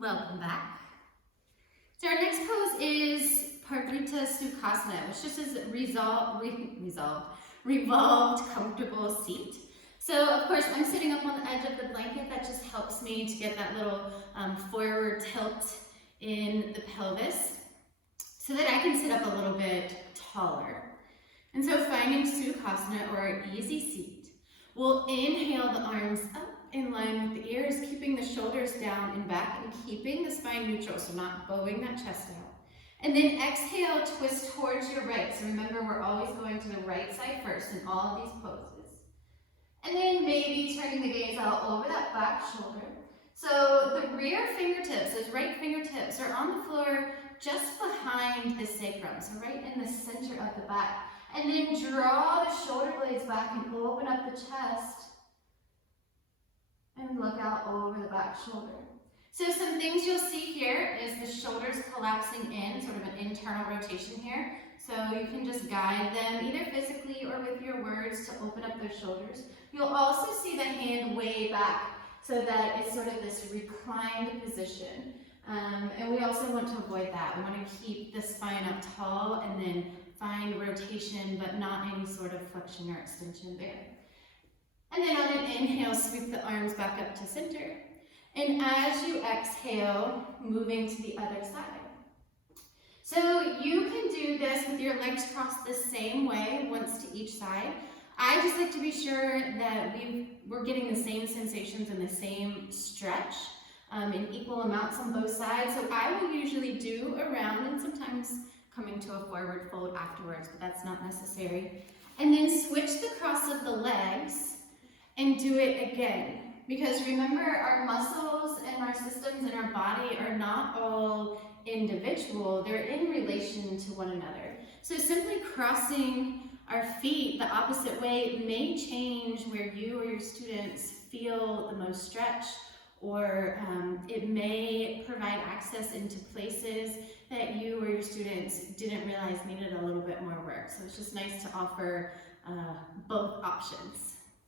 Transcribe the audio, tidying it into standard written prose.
Welcome back. So our next pose is Parivrtta Sukhasana, which just is revolved comfortable seat. So of course I'm sitting up on the edge of the blanket. That just helps me to get that little forward tilt in the pelvis so that I can sit up a little bit taller. And so finding Sukhasana, or easy seat, we'll inhale the arms up in line with the ears, keeping the shoulders down and back and keeping the spine neutral, so not bowing that chest out. And then exhale, twist towards your right. So remember, we're always going to the right side first in all of these poses. And then maybe turning the gaze out over that back shoulder. So the rear fingertips, those right fingertips, are on the floor just behind the sacrum, so right in the center of the back. And then draw the shoulder blades back and open up the chest and look out over the back shoulder. So some things you'll see here is the shoulders collapsing in, sort of an internal rotation here. So you can just guide them either physically or with your words to open up those shoulders. You'll also see the hand way back so that it's sort of this reclined position. And we also want to avoid that. We want to keep the spine up tall and then find rotation, but not any sort of flexion or extension there. And then on an inhale, sweep the arms back up to center. And as you exhale, moving to the other side. So you can do this with your legs crossed the same way, once to each side. I just like to be sure that we're getting the same sensations and the same stretch in equal amounts on both sides. So I will usually do a round and sometimes coming to a forward fold afterwards, but that's not necessary. And then switch the cross of the legs and do it again. Because remember, our muscles and our systems in our body are not all individual, they're in relation to one another. So simply crossing our feet the opposite way may change where you or your students feel the most stretch, or it may provide access into places that you or your students didn't realize needed a little bit more work. So it's just nice to offer both options.